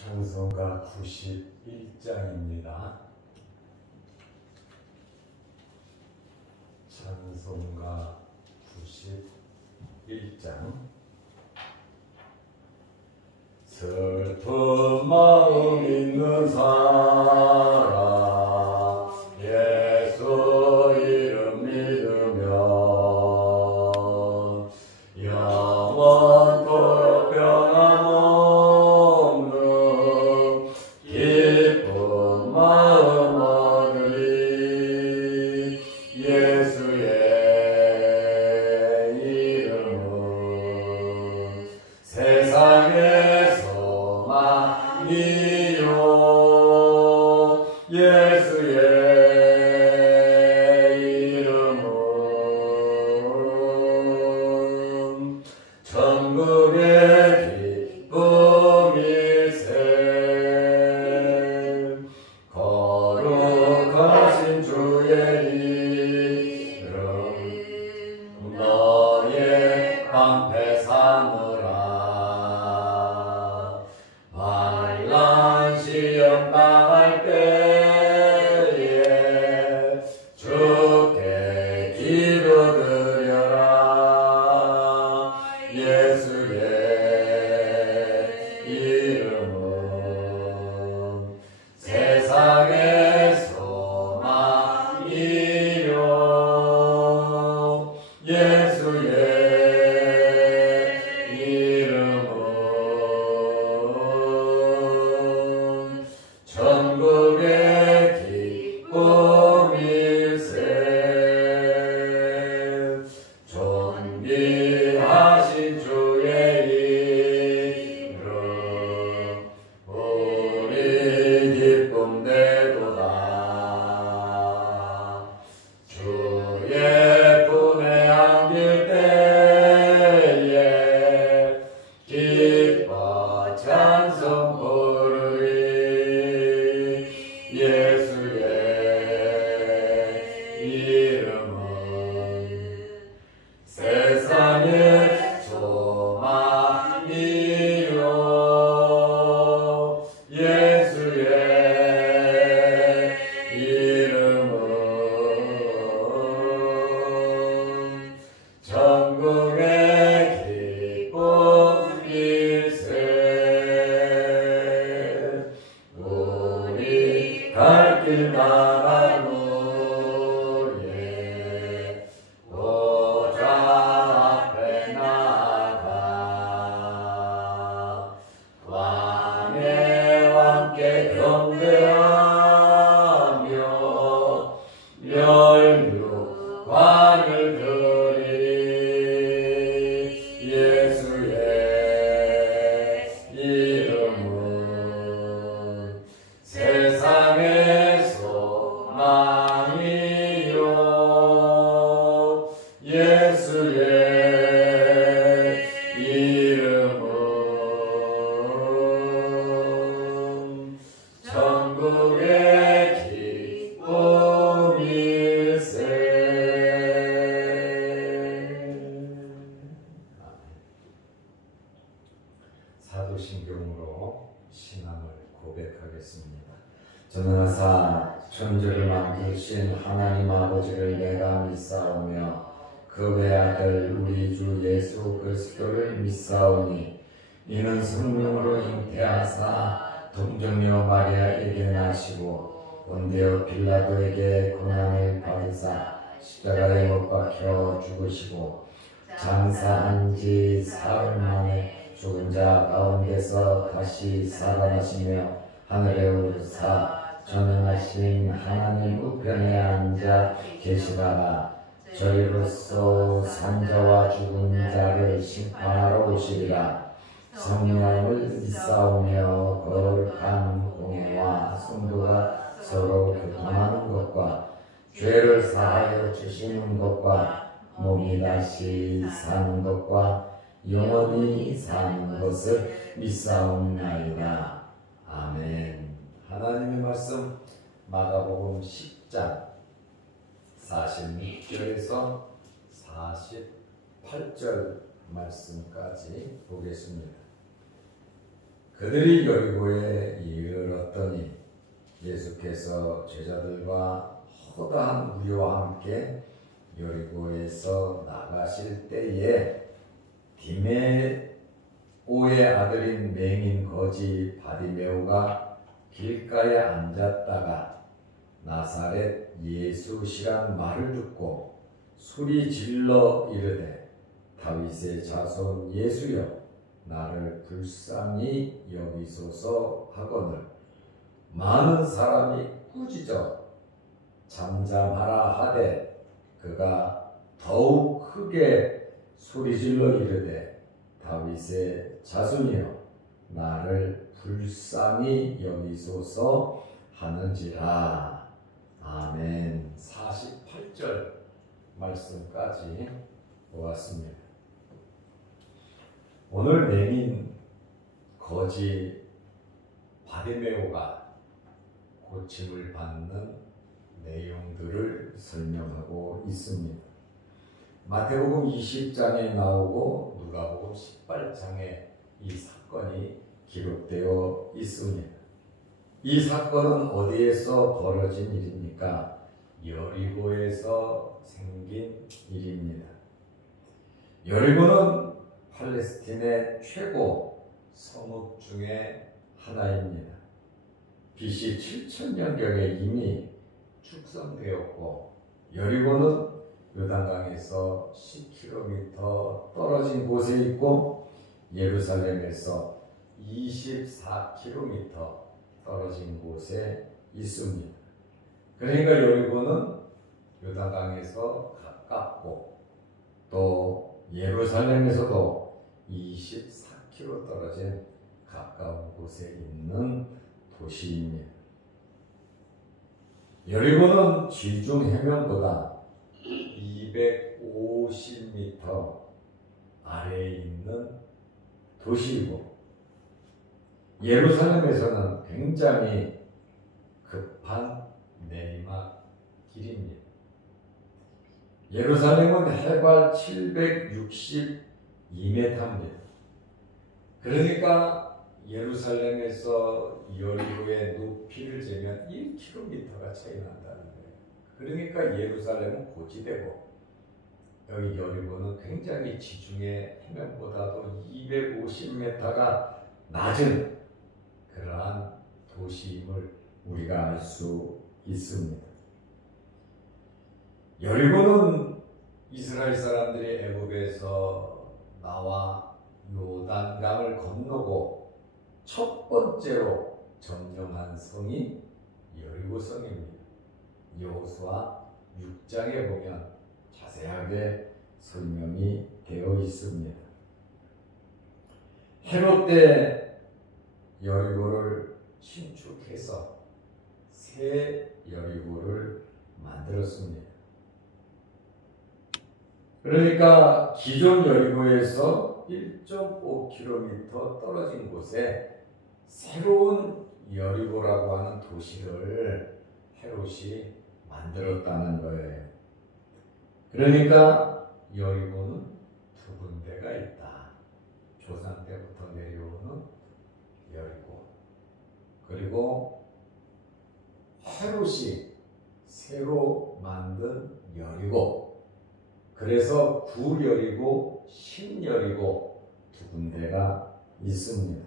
찬송가 91장입니다. 찬송가 91장. 슬픈 마음 있는 사람 예수 이름 믿으며 영원토록 변함없는 기쁜 마음 얻으리. 예수의 이름은 세상에서 이요. 예수의 이름은 천국의 기쁨일세. 거룩하신 주의 이름 너의 방패 삼으라. 환난 시험 당할 때에 주께 기도드려라. 예수의 이름은 세상의 소망이요. 예수의 이름은 천국의 기쁨일세. 존귀하신 주의 이름 우리 기쁨 되도다. 주의 품에 안길 때에 기뻐 찬송 부르리. 예수의 이름은 세상의 소망이요. 예수의 이름은 천국의 기쁨일세. 우리 갈 길 나가노래. 보좌 앞에 나가 왕의 왕께 경배하며 멸류관을 드리리. 예수의 이름은 세상의 소망이요. 예수의 이름은 천국의 기쁨일세. 사도신경으로 신앙을 고백하겠습니다. 전능하사 천지를 만드신 하나님 아버지를 내가 믿사오며 그 외아들 우리 주 예수 그리스도를 믿사오니 이는 성령으로 잉태하사 동정녀 마리아에게 나시고 본디오 빌라도에게 고난을 받으사 십자가에 못 박혀 죽으시고 장사한 지 사흘 만에 죽은 자 가운데서 다시 살아나시며 하늘에 오르사 전능하신 하나님 우편에 앉아 계시다가 저리로서 산자와 죽은 자를 심판하러 오시리라. 성령을 믿사오며 거룩한 공예와 성도가 서로 교통하는 것과 죄를 사하여 주시는 것과 몸이 다시 사는 것과 영원히 사는 것을 믿사옵나이다. 아멘. 하나님의 말씀 마가복음 10장 46절에서 48절 말씀까지 보겠습니다. 그들이 여리고에 이르렀더니 예수께서 제자들과 허다한 무리와 함께 여리고에서 나가실 때에 디메오의 아들인 맹인 거지 바디메오가 길가에 앉았다가 나사렛 예수시란 말을 듣고 소리 질러 이르되 다윗의 자손 예수여 나를 불쌍히 여기소서 하거늘 많은 사람이 꾸짖어 잠잠하라 하되 그가 더욱 크게 소리질러 이르되 다윗의 자손이여 나를 불쌍히 여기소서 하는지라. 아멘. 48절 말씀까지 보았습니다. 오늘 맹인 거지 바디메오가 고침을 받는 내용들을 설명하고 있습니다. 마태복음 20장에 나오고 누가복음 18장에 이 사건이 기록되어 있습니다. 이 사건은 어디에서 벌어진 일입니까? 여리고에서 생긴 일입니다. 여리고는 팔레스틴의 최고 성읍 중에 하나입니다. BC 7000년경에 이미 축성되었고 여리고는 요단강에서 10km 떨어진 곳에 있고 예루살렘에서 24km 떨어진 곳에 있습니다. 그러니까 여리고는 요단강에서 가깝고 또 예루살렘에서도 24km 떨어진 가까운 곳에 있는 도시입니다. 여리고는 지중 해변보다 250m 아래에 있는 도시이고 예루살렘에서는 굉장히 급한 내리막길입니다. 예루살렘은 해발 762m입니다. 그러니까 예루살렘에서 여리고의 높이를 재면 1km가 차이 난다는 거예요. 그러니까 예루살렘은 고지대고 여기 여리고는 굉장히 지중해 해변보다도 250m가 낮은 그러한 도시임을 우리가 알 수 있습니다. 여리고는 이스라엘 사람들이 애굽에서 나와 요단강을 건너고 첫 번째로 점령한 성이 여리고성입니다. 여호수아 6장에 보면 자세하게 설명이 되어 있습니다. 헤롯 때 여리고를 신축해서 새 여리고를 만들었습니다. 그러니까 기존 여리고에서 1.5km 떨어진 곳에 새로운 여리고라고 하는 도시를 헤롯이 만들었다는 거예요. 그러니까 여리고는 두 군데가 있다. 조상 때부터 내려오는 여리고 그리고 헤롯이 새로 만든 여리고 그래서 구여리고 신여리고 두 군데가 있습니다.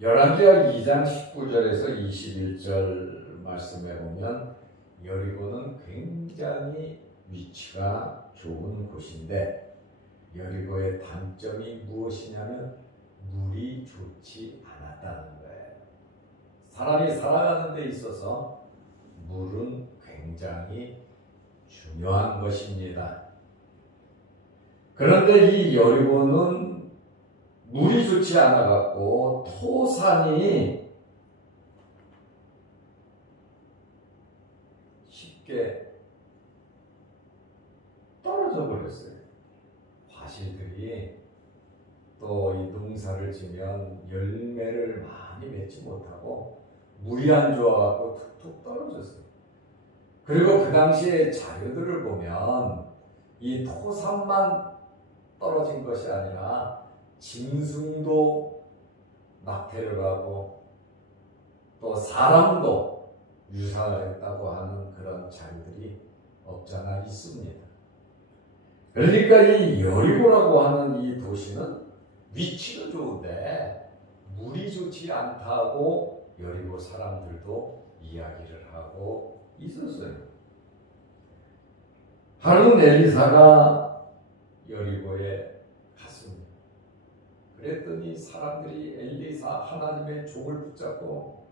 열왕기하 2장 19절에서 21절 말씀에 보면 여리고는 굉장히 위치가 좋은 곳인데 여리고의 단점이 무엇이냐면 물이 좋지 않았다는 거예요. 사람이 살아가는 데 있어서 물은 굉장히 중요한 것입니다. 그런데 이 여리고는 물이 좋지 않아 갖고 토산이 쉽게 떨어져 버렸어요. 과실들이 또 이 농사를 지면 열매를 많이 맺지 못하고 물이 안 좋아 갖고 툭툭 떨어졌어요. 그리고 그 당시에 자료들을 보면 이 토산만 떨어진 것이 아니라 짐승도 낙태를 하고 또 사람도 유산을 했다고 하는 그런 자료들이 없잖아 있습니다. 그러니까 이 여리고라고 하는 이 도시는 위치는 좋은데 물이 좋지 않다고 여리고 사람들도 이야기를 하고 있었어요. 하루는 엘리사가 여리고에 갔습니다. 그랬더니 사람들이 엘리사 하나님의 종을 붙잡고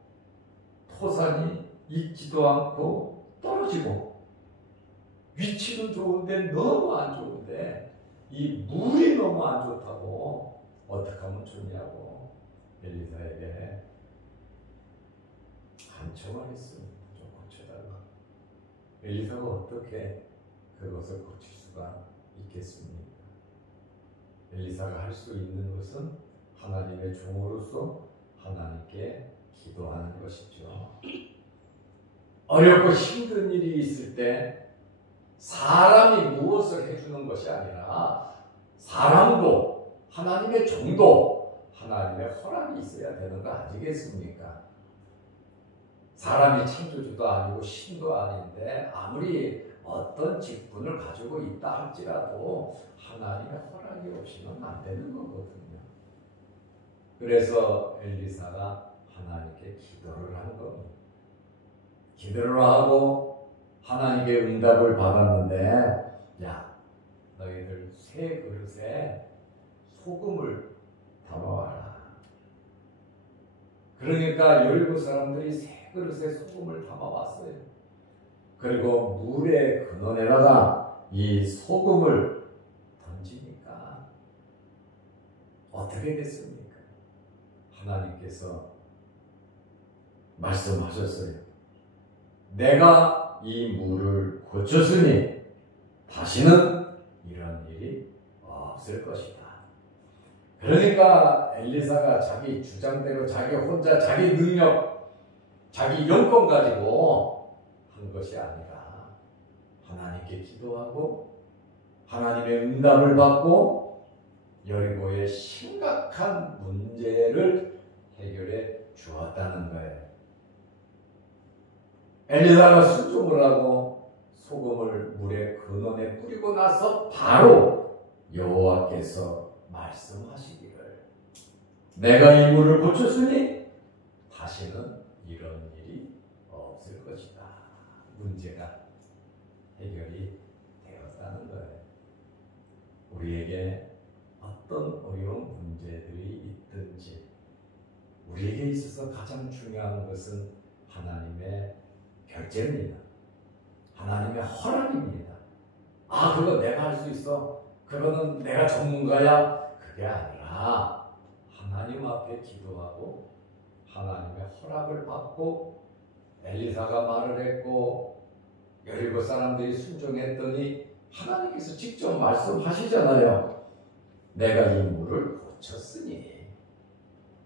토산이 익지도 않고 떨어지고 위치는 좋은데 너무 안 좋은데 이 물이 너무 안 좋다고 어떻게 하면 좋냐고 엘리사에게 간청을 했습니다. 좀 고쳐달라. 엘리사가 어떻게 그것을 고칠 수가 있겠습니까? 엘리사가 할 수 있는 것은 하나님의 종으로서 하나님께 기도하는 것이죠. 어렵고 힘든 일이 있을 때 사람이 무엇을 해주는 것이 아니라 사람도 하나님의 종도 하나님의 허락이 있어야 되는 거 아니겠습니까? 사람이 창조주도 아니고 신도 아닌데 아무리 어떤 직분을 가지고 있다 할지라도 하나님의 허락이 없이는 안 되는 거거든요. 그래서 엘리사가 하나님께 기도를 한 겁니다. 기도를 하고 하나님께 응답을 받았는데 야 너희들 새 그릇에 소금을 담아와라. 그러니까 여리고 사람들이 새 그릇에 소금을 담아왔어요. 그리고 물의 근원에다가 이 소금을 던지니까 어떻게 됐습니까? 하나님께서 말씀하셨어요. 내가 이 물을 고쳤으니 다시는 이런 일이 없을 것이다. 그러니까 엘리사가 자기 주장대로 자기 혼자 자기 능력, 자기 영권 가지고 한 것이 아니라 하나님께 기도하고 하나님의 응답을 받고 여리고의 심각한 문제를 해결해 주었다는 거예요. 엘리사가 순종을 하고 소금을 물의 근원에 뿌리고 나서 바로 여호와께서 말씀하시기를 내가 이 물을 고쳤으니 다시는 이런 일이 없을 것이다. 문제가 해결이 되었다는 거예요. 우리에게 어떤 어려운 문제들이 있든지 우리에게 있어서 가장 중요한 것은 하나님의 결제입니다. 하나님의 허락입니다. 아, 그거 내가 할 수 있어. 그거는 내가 전문가야. 그게 아니라 하나님 앞에 기도하고 하나님의 허락을 받고 엘리사가 말을 했고 여리고 사람들이 순종했더니 하나님께서 직접 말씀하시잖아요. 내가 이 물을 고쳤으니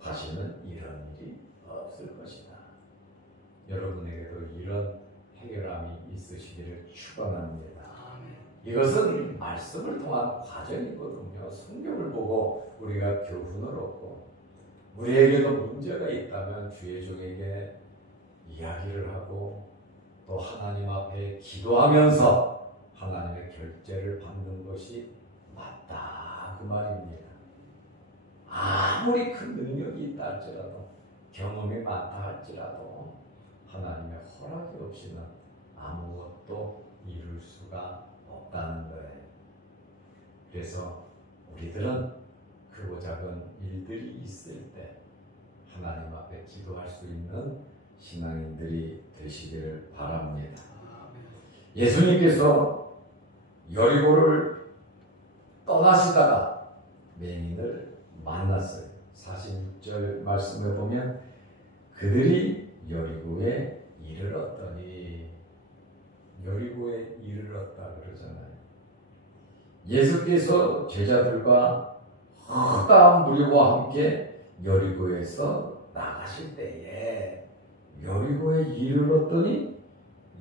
다시는 이런 일이 없을 것이다. 여러분에게도 이런 해결함이 있으시기를 축원합니다. 이것은 말씀을 통한 과정이거든요. 성경을 보고 우리가 교훈을 얻고 우리에게도 문제가 있다면 주의 종에게 이야기를 하고 또 하나님 앞에 기도하면서 하나님의 결제를 받는 것이 맞다 그 말입니다. 아무리 큰 능력이 있다 할지라도 경험이 많다 할지라도 하나님의 허락이 없이는 아무것도 이룰 수가 없다는 거예요. 그래서 우리들은 크고 작은 일들이 있을 때 하나님 앞에 기도할 수 있는 신앙인들이 되시기를 바랍니다. 예수님께서 여리고를 떠나시다가 맹인을 만났어요. 46절 말씀에 보면 그들이 여리고에 이르렀더니 여리고에 이르렀다 그러잖아요. 예수께서 제자들과 허다한 무리와 함께 여리고에서 나가실 때에 여리고에 이르렀더니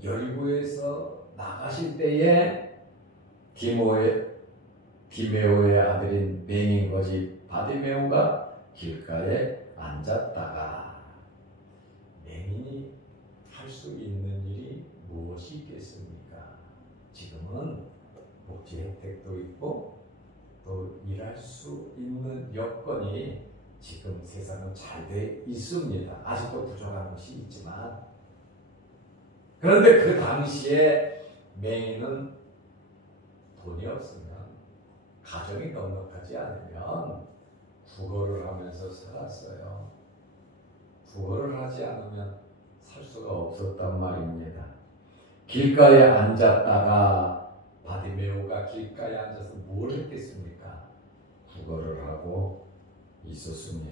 여리고에서 나가실 때에 디메오의 아들인 맹인 거지 바디메오가 길가에 앉았다가 맹인이 할 수 있는 일이 무엇이 있겠습니까? 지금은 복지 혜택도 있고 또 일할 수 있는 여건이 지금 세상은 잘 돼 있습니다. 아직도 부족한 것이 있지만, 그런데 그 당시에 맹인은 돈이 없으면, 가정이 넉넉하지 않으면 구걸을 하면서 살았어요. 구걸을 하지 않으면 살 수가 없었단 말입니다. 길가에 앉았다가 바디메오가 길가에 앉아서 뭘 했겠습니까? 구걸을 하고 있었습니다.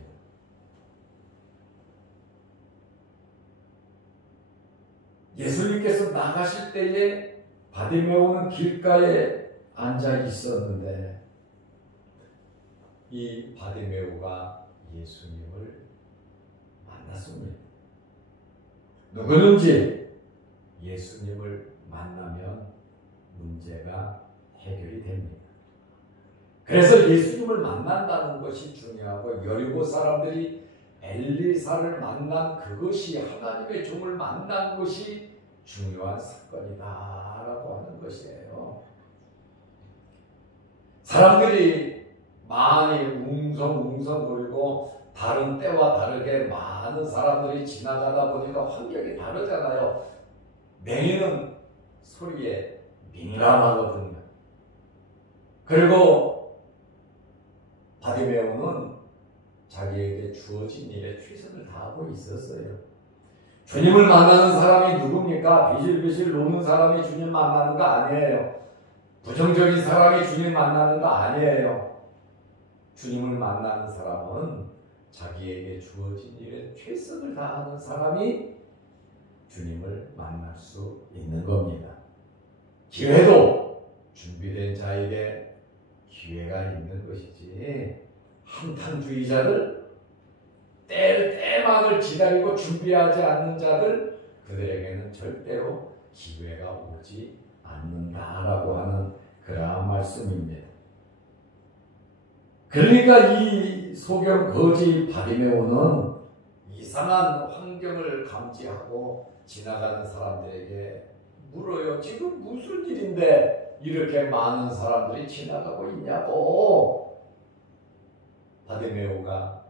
예수님께서 나가실 때에 바디메오는 길가에 앉아 있었는데, 이 바디메오가 예수님을 만났습니다. 누구든지 예수님을 만나면 문제가 해결이 됩니다. 그래서 예수님을 만난다는 것이 중요하고, 여리고 사람들이 엘리사를 만난 그것이, 하나님의 종을 만난 것이 중요한 사건이다라고 하는 것이에요. 사람들이 많이 웅성웅성거리고 다른 때와 다르게 많은 사람들이 지나가다 보니까 환경이 다르잖아요. 맹인은 소리에 민감하거든요. 그리고 바디메오는 자기에게 주어진 일에 최선을 다하고 있었어요. 주님을 만나는 사람이 누굽니까? 비실비실 노는 사람이 주님 만나는 거 아니에요. 부정적인 사람이 주님 만나는 거 아니에요. 주님을 만나는 사람은 자기에게 주어진 일에 최선을 다하는 사람이 주님을 만날 수 있는 겁니다. 기회도 준비된 자에게 기회가 있는 것이지, 한탄주의자들, 때만을 기다리고 준비하지 않는 자들, 그들에게는 절대로 기회가 오지 않는다라고 하는 그러한 말씀입니다. 그러니까 이 소경 거지 바디메오는 이상한 환경을 감지하고 지나가는 사람들에게 물어요. 지금 무슨 일인데 이렇게 많은 사람들이 지나가고 있냐고 바디메오가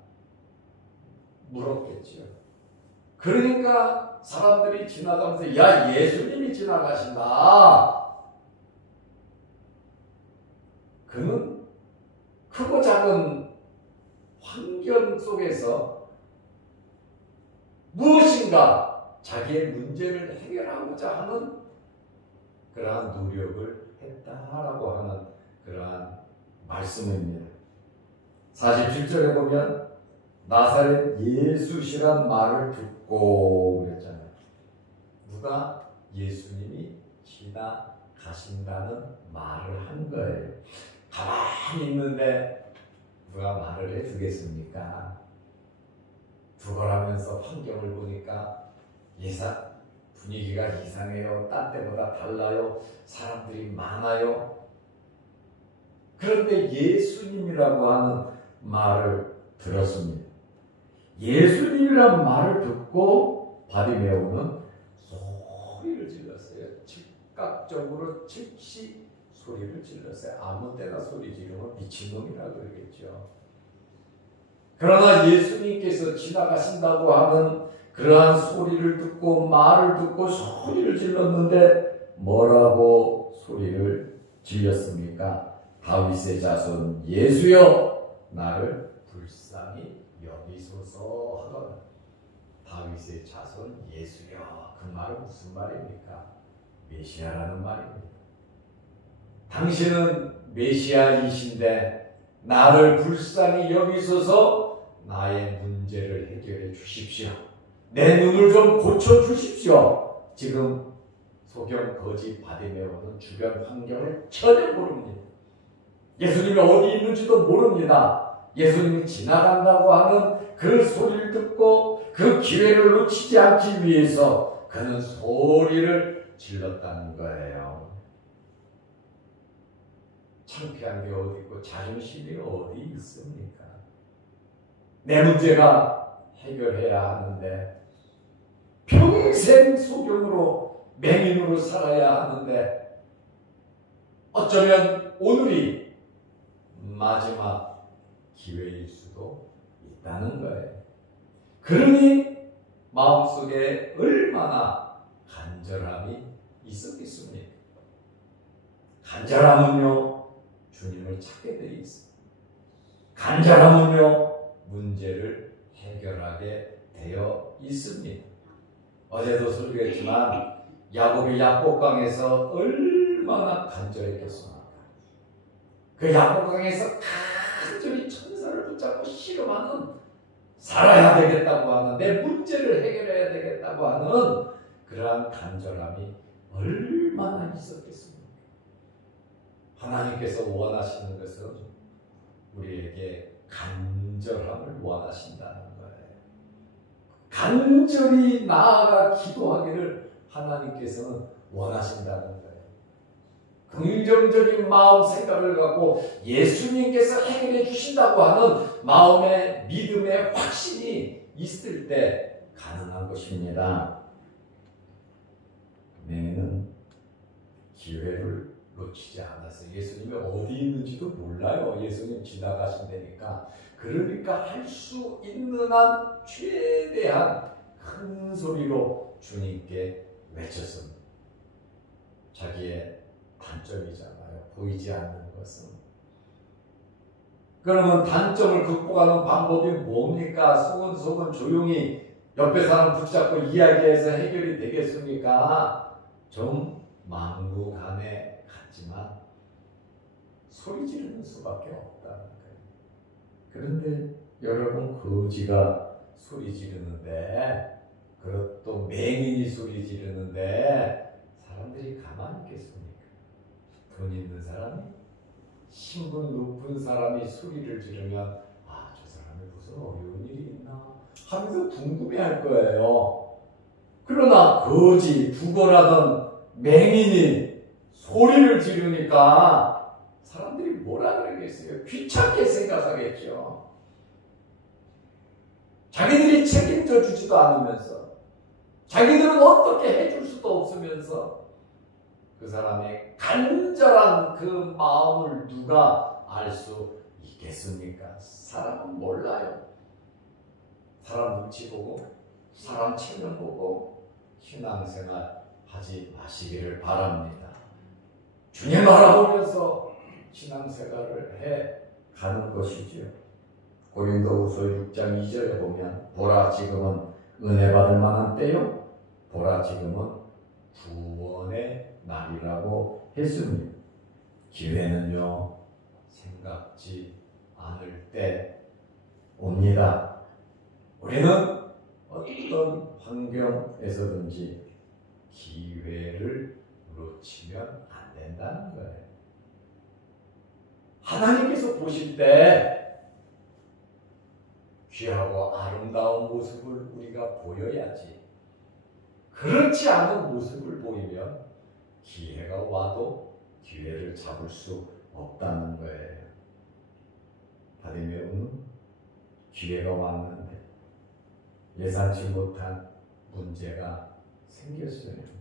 물었겠지요. 그러니까 사람들이 지나가면서 야, 예수님이 지나가신다. 그는 크고 작은 환경 속에서 무엇인가 자기의 문제를 해결하고자 하는 그러한 노력을 했다라고 하는 그러한 말씀입니다. 47절에 보면 나사렛 예수시란 말을 듣고 그랬잖아요. 누가 예수님이 지나가신다는 말을 한 거예요. 가만히 있는데 누가 말을 해주겠습니까? 두걸하면서 환경을 보니까 분위기가 이상해요. 딴 때보다 달라요. 사람들이 많아요. 그런데 예수님이라고 하는 말을 들었습니다. 예수님이라는 말을 듣고 바디메오는 소리를 질렀어요. 즉각적으로 즉시 소리를 질렀어요. 아무 때나 소리 지르면 미친놈이라고 그러겠죠. 그러나 예수님께서 지나가신다고 하는 그러한 소리를 듣고 말을 듣고 소리를 질렀는데 뭐라고 소리를 질렀습니까? 다윗의 자손 예수여 나를 불쌍히 여기소서 하더라. 다윗의 자손 예수여, 그 말은 무슨 말입니까? 메시아라는 말입니다. 당신은 메시아이신데 나를 불쌍히 여기소서 나의 문제를 해결해 주십시오. 내 눈을 좀 고쳐주십시오. 지금 소경 거지 바디메오는 주변 환경을 전혀 모릅니다. 예수님이 어디 있는지도 모릅니다. 예수님이 지나간다고 하는 그 소리를 듣고 그 기회를 놓치지 않기 위해서 그는 소리를 질렀다는 거예요. 창피한 게 어디 있고 자존심이 어디 있습니까? 내 문제가 해결해야 하는데, 평생 소경으로 맹인으로 살아야 하는데, 어쩌면 오늘이 마지막 기회일 수도 있다는 거예요. 그러니 마음속에 얼마나 간절함이 있었겠습니까? 간절함은요, 주님을 찾게 되어 있습니다. 간절함은요, 문제를 해결하게 되어 있습니다. 어제도 설교했지만 야곱이 야복강에서 얼마나 간절했겠습니까? 그 야복강에서 간절히 천사를 붙잡고 씨름하는, 살아야 되겠다고 하는, 내 문제를 해결해야 되겠다고 하는 그러한 간절함이 얼마나 있었겠습니까? 하나님께서 원하시는 것은 우리에게 간절함을 원하신다는 거예요. 간절히 나아가 기도하기를 하나님께서는 원하신다는 거예요. 긍정적인 마음 생각을 갖고 예수님께서 해결해 주신다고 하는 마음의 믿음의 확신이 있을 때 가능한 것입니다. 맹인은 기회를 놓치지 않았어요. 예수님이 어디 있는지도 몰라요. 예수님 지나가신다니까. 그러니까 할 수 있는 한 최대한 큰 소리로 주님께 외쳤습니다. 자기의 단점이잖아요. 보이지 않는 것은. 그러면 단점을 극복하는 방법이 뭡니까? 소곤소곤 조용히 옆에 사람 붙잡고 이야기해서 해결이 되겠습니까? 좀 막무가내 같지만 소리 지르는 수밖에 없다는 거예요. 그런데 여러분, 거지가 소리 지르는데, 그것도 맹인이 소리 지르는데 사람들이 가만히 있겠습니까? 돈 있는 사람이, 신분 높은 사람이 소리를 지르면 저 사람이 무슨 어려운 일이 있나 하면서 궁금해할 거예요. 그러나 거지, 두거라던 맹인이 소리를 지르니까 사람들이 뭐라 그러겠어요? 귀찮게 생각하겠죠. 자기들이 책임져 주지도 않으면서, 자기들은 어떻게 해줄 수도 없으면서, 그 사람의 간절한 그 마음을 누가 알 수 있겠습니까? 사람은 몰라요. 사람 눈치 보고, 사람 체면 보고 신앙생활 하지 마시기를 바랍니다. 주님 알아보면서 신앙생활을 해 가는 것이지요. 고린도후서 6장 2절에 보면, 보라 지금은 은혜 받을 만한 때요, 보라 지금은 구원의 날이라고 했습니다. 기회는요, 생각지 않을 때 옵니다. 우리는 어떤 환경에서든지 기회를 놓치면 안 된다는 거예요. 하나님께서 보실 때 귀하고 아름다운 모습을 우리가 보여야지, 그렇지 않은 모습을 보이면 기회가 와도 기회를 잡을 수 없다는 거예요. 바디메오는 기회가 왔는데 예상치 못한 문제가 생겼어요.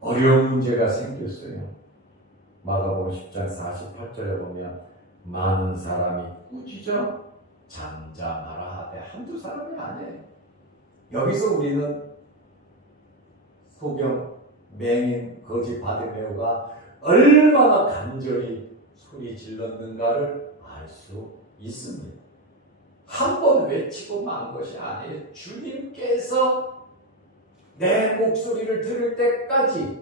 어려운 문제가 생겼어요. 마가복음 10장 48절에 보면, 많은 사람이 꾸짖어 잠잠하라 하되, 한두 사람이 아니에요. 여기서 우리는 소경, 맹인, 거지 바디메오가 얼마나 간절히 소리 질렀는가를 알 수 있습니다. 한 번 외치고 만 것이 아니에요. 주님께서 내 목소리를 들을 때까지,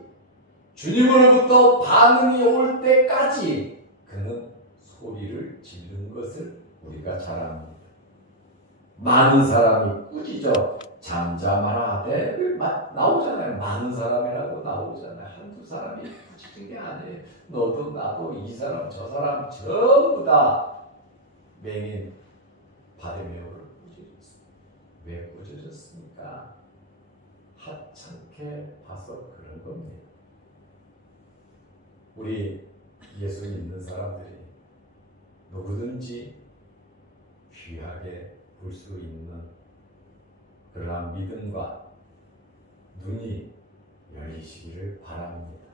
주님으로부터 반응이 올 때까지 그는 소리를 지르는 것을 우리가 잘 압니다. 많은 사람이 꾸짖어 잠잠하라 하되 나오잖아요. 많은 사람이라고 나오잖아요. 한두 사람이 꾸짖은 게 아니에요. 너도 나도 이 사람 저 사람 전부 다 맹인 바디메오를 꾸짖었습니다. 왜 꾸짖었습니까? 하찮게 봐서 그런 겁니다. 우리 예수 믿는 사람들이 누구든지 귀하게 볼 수 있는 그러한 믿음과 눈이 열리시기를 바랍니다.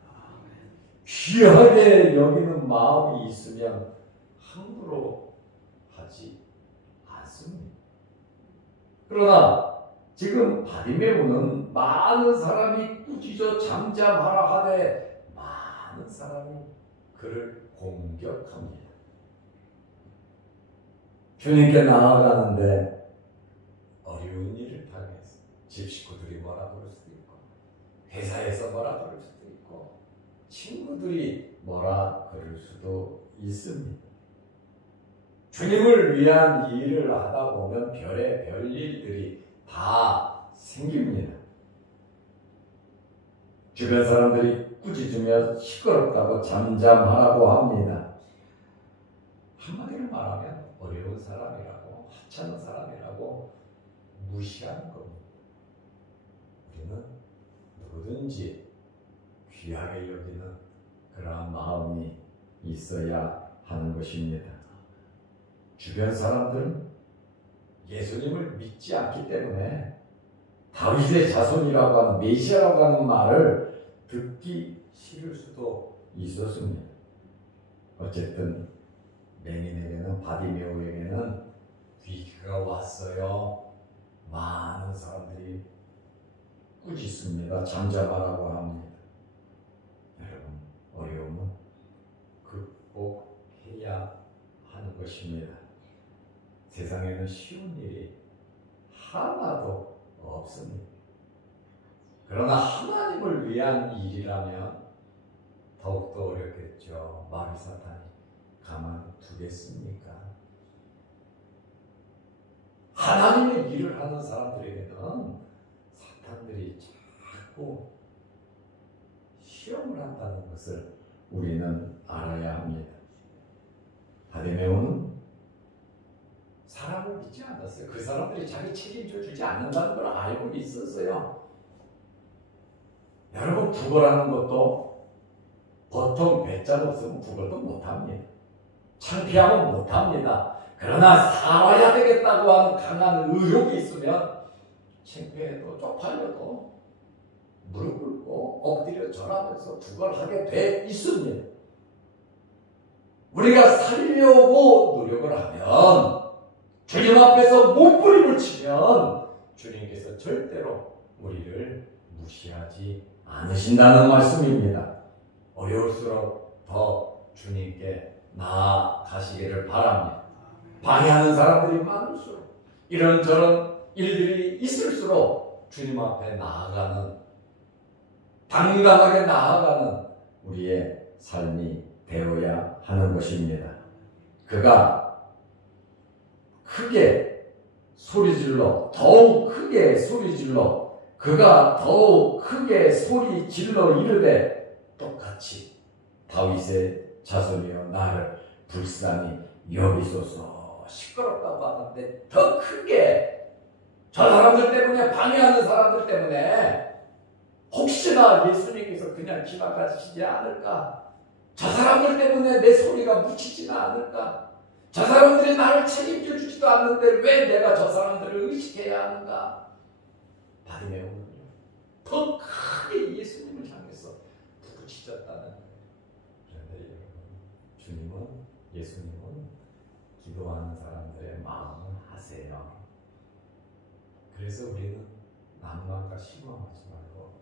귀하게 여기는 마음이 있으면 함부로 하지 않습니다. 그러나 지금 바디메오는 많은 사람이 꾸짖어 잠잠하라 하되 많은 사람이 그를 공격합니다. 주님께 나아가는데 어려운 일을 당해서 집 식구들이 뭐라 그럴 수도 있고 회사에서 뭐라 그럴 수도 있고 친구들이 뭐라 그럴 수도 있습니다. 주님을 위한 일을 하다 보면 별의 일들이 다 생깁니다. 주변 사람들이 꾸짖으며 시끄럽다고 잠잠하라고 합니다. 한마디로 말하면 어려운 사람이라고 하찮은 사람이라고 무시하는 겁니다. 우리는 누구든지 귀하게 여기는 그러한 마음이 있어야 하는 것입니다. 주변 사람들은 예수님을 믿지 않기 때문에 다윗의 자손이라고 하는 메시아라고 하는 말을 듣기 싫을 수도 있었습니다. 어쨌든 맹인에게는 바디메오에게는 위기가 왔어요. 많은 사람들이 꾸짖습니다. 잠잠하라고 합니다. 여러분, 어려움은 극복해야 하는 것입니다. 세상에는 쉬운 일이 하나도 없습니다. 그러나 하나님을 위한 일이라면 더욱더 어렵겠죠. 마귀 사탄이 가만두겠습니까? 하나님의 일을 하는 사람들에게는 사탄들이 자꾸 시험을 한다는 것을 우리는 알아야 합니다. 바디메오는 사람을 믿지 않았어요. 그 사람들이 자기 책임져 주지 않는다는 걸 알고 있었어요. 여러분, 구걸하는 것도 보통 배짱 없으면 구걸도 못합니다. 창피하면 못합니다. 그러나 살아야 되겠다고 하는 강한 의욕이 있으면 창피해도 쪽팔려도 무릎 꿇고 엎드려 절하면서 구걸하게 돼 있습니다. 우리가 살려고 노력을 하면, 주님 앞에서 몸부림을 치면 주님께서 절대로 우리를 무시하지 않으신다는 말씀입니다. 어려울수록 더 주님께 나아가시기를 바랍니다. 방해하는 사람들이 많을수록, 이런저런 일들이 있을수록 주님 앞에 나아가는, 당당하게 나아가는 우리의 삶이 되어야 하는 것입니다. 그가 크게 소리질러, 더욱 크게 소리질러, 그가 더욱 크게 소리질러 이르되 똑같이 다윗의 자손이여 나를 불쌍히 여기소서. 시끄럽다고 하는데 더 크게, 저 사람들 때문에, 방해하는 사람들 때문에 혹시나 예수님께서 그냥 지나가시지 않을까, 저 사람들 때문에 내 소리가 묻히지는 않을까, 저 사람들이 나를 책임져 주지도 않는데 왜 내가 저 사람들을 의식해야 하는가. 바디메오는요, 더 크게 예수님을 향해서 부르짖었다는 거예요. 그런데 여러분, 주님은, 예수님은 기도하는 사람들의 마음을 아세요. 그래서 우리는 낭만과 실망하지 말고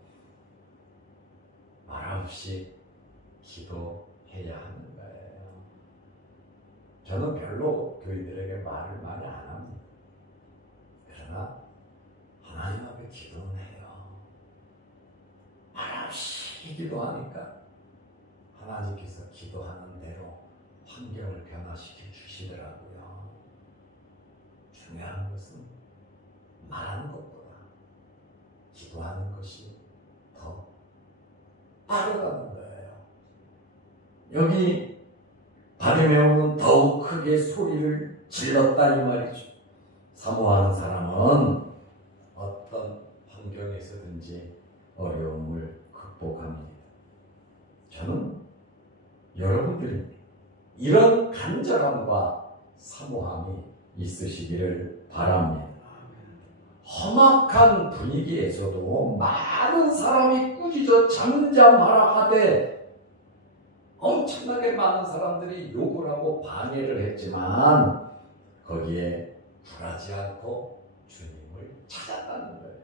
말없이 기도해야 하는 거예요. 저는 별로 교인들에게 말을 많이 안 합니다. 그러나 하나님 앞에 기도는 해요. 말없이 기도하니까 하나님께서 기도하는 대로 환경을 변화시켜 주시더라고요. 중요한 것은 말하는 것보다 기도하는 것이 더 빠르다는 거예요. 여기 바디메오는 더욱 크게 소리를 질렀다 이 말이죠. 사모하는 사람은 어떤 환경에서든지 어려움을 극복합니다. 저는 여러분들이 이런 간절함과 사모함이 있으시기를 바랍니다. 험악한 분위기에서도 많은 사람이 꾸짖어 잠잠하라 하되 엄청나게 많은 사람들이 욕을 하고 방해를 했지만 거기에 굴하지 않고 주님을 찾았다는 거예요.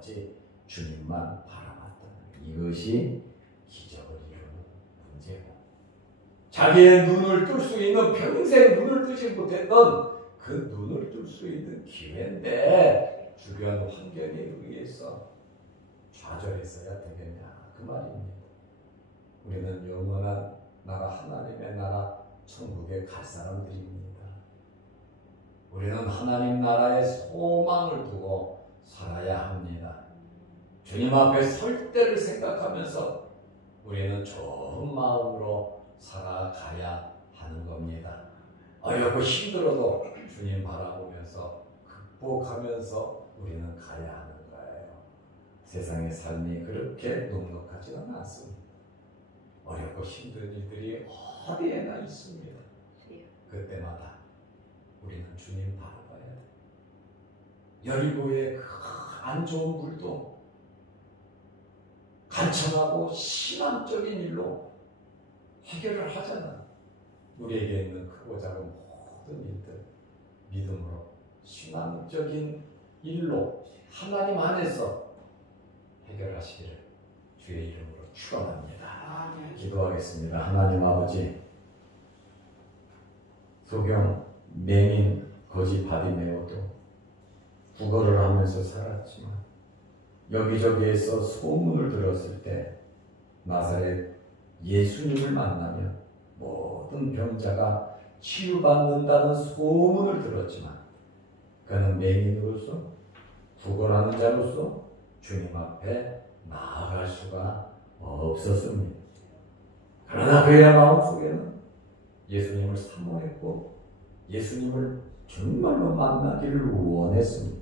오로지 주님만 바라봤다는 거예요. 이것이 기적을 이루는 문제고, 자기의 눈을 뜰 수 있는, 평생 눈을 뜨지 못했던 그 눈을 뜰 수 있는 기회인데 주변 환경에 의해서 좌절했어야 되겠냐, 그 말입니다. 우리는 영원한 나라, 하나님의 나라 천국에 갈 사람들입니다. 우리는 하나님 나라의 소망을 두고 살아야 합니다. 주님 앞에 설 때를 생각하면서 우리는 좋은 마음으로 살아가야 하는 겁니다. 어렵고 힘들어도 주님 바라보면서 극복하면서 우리는 가야 하는 거예요. 세상의 삶이 그렇게 넉넉하지는 않습니다. 어렵고 힘든 일들이 어디에나 있습니다. 그때마다 우리는 주님 바라봐야 돼요. 여리고의 그 안 좋은 물도 간청하고 신앙적인 일로 해결을 하잖아. 우리에게 있는 크고 작은 모든 일들 믿음으로 신앙적인 일로 하나님 안에서 해결하시기를 주의 이름으로 축원합니다. 기도하겠습니다. 하나님 아버지, 소경, 맹인, 거지 바디메오도 구걸을 하면서 살았지만 여기저기에서 소문을 들었을 때 나사렛 예수님을 만나면 모든 병자가 치유받는다는 소문을 들었지만 그는 맹인으로서, 구걸하는 자로서 주님 앞에 나아갈 수가 없었습니다. 그러나 그의 마음속에는 예수님을 사모했고 예수님을 정말로 만나기를 원했습니다.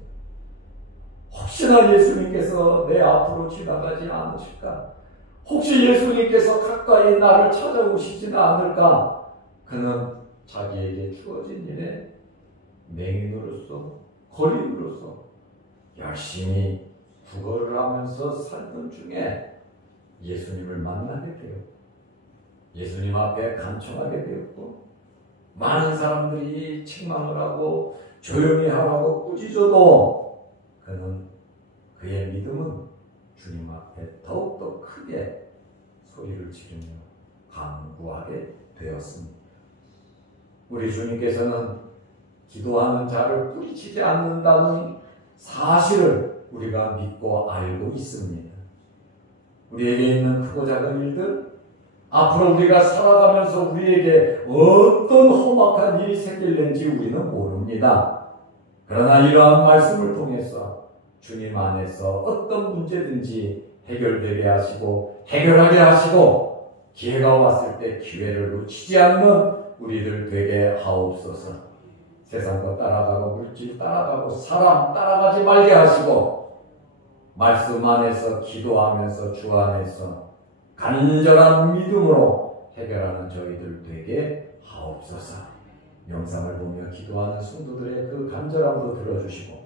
혹시나 예수님께서 내 앞으로 지나가지 않으실까? 혹시 예수님께서 가까이 나를 찾아오시지는 않을까? 그는 자기에게 주어진 일에 맹인으로서, 거린으로서 열심히 구걸을 하면서 살던 중에 예수님을 만나게 되었고 예수님 앞에 간청하게 되었고 많은 사람들이 책망을 하고 조용히 하라고 꾸짖어도 그는, 그의 믿음은 주님 앞에 더욱더 크게 소리를 지르며 간구하게 되었습니다. 우리 주님께서는 기도하는 자를 뿌리치지 않는다는 사실을 우리가 믿고 알고 있습니다. 우리에게 있는 크고 작은 일들, 앞으로 우리가 살아가면서 우리에게 어떤 험악한 일이 생길는지 우리는 모릅니다. 그러나 이러한 말씀을 통해서 주님 안에서 어떤 문제든지 해결되게 하시고 해결하게 하시고 기회가 왔을 때 기회를 놓치지 않는 우리들 되게 하옵소서. 세상 것 따라가고 물질 따라가고 사람 따라가지 말게 하시고 말씀 안에서 기도하면서 주 안에서 간절한 믿음으로 해결하는 저희들 되게 하옵소서. 영상을 보며 기도하는 성도들의 그 간절함도 들어주시고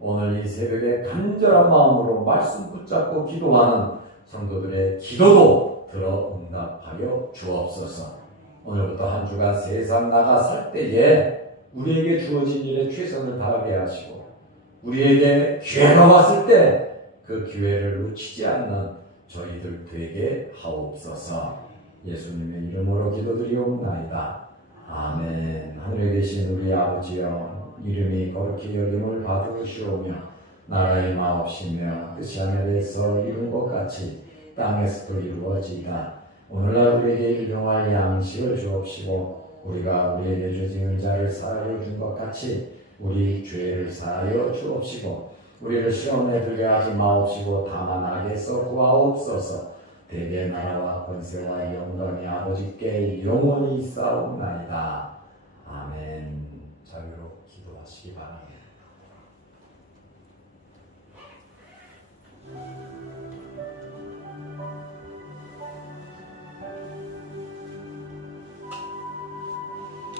오늘 이 새벽에 간절한 마음으로 말씀 붙잡고 기도하는 성도들의 기도도 들어 응답하여 주옵소서. 오늘부터 한 주간 세상 나가 살 때에 우리에게 주어진 일에 최선을 다하게 하시고 우리에게 기회가 왔을 때 그 기회를 놓치지 않는 저희들 되게 하옵소서. 예수님의 이름으로 기도드리옵나이다. 아멘. 하늘에 계신 우리 아버지여, 이름이 거룩히 여김을 받으시오며 나라의 마옵시며 뜻이 하늘에서 이룬 것 같이 땅에서도 이루어지이다. 오늘날 우리에게 일용할 양식을 주옵시고 우리가 우리에게 죄지은 자를 사하여 준 것 같이 우리 죄를 사하여 주옵시고 우리를 시험에 들게 하지 마옵시고 다만 악에서 구하옵소서. 대개 나라와 권세와 영광이 아버지께 영원히 있사옵나이다. 아멘. 자유로 기도하시기 바랍니다.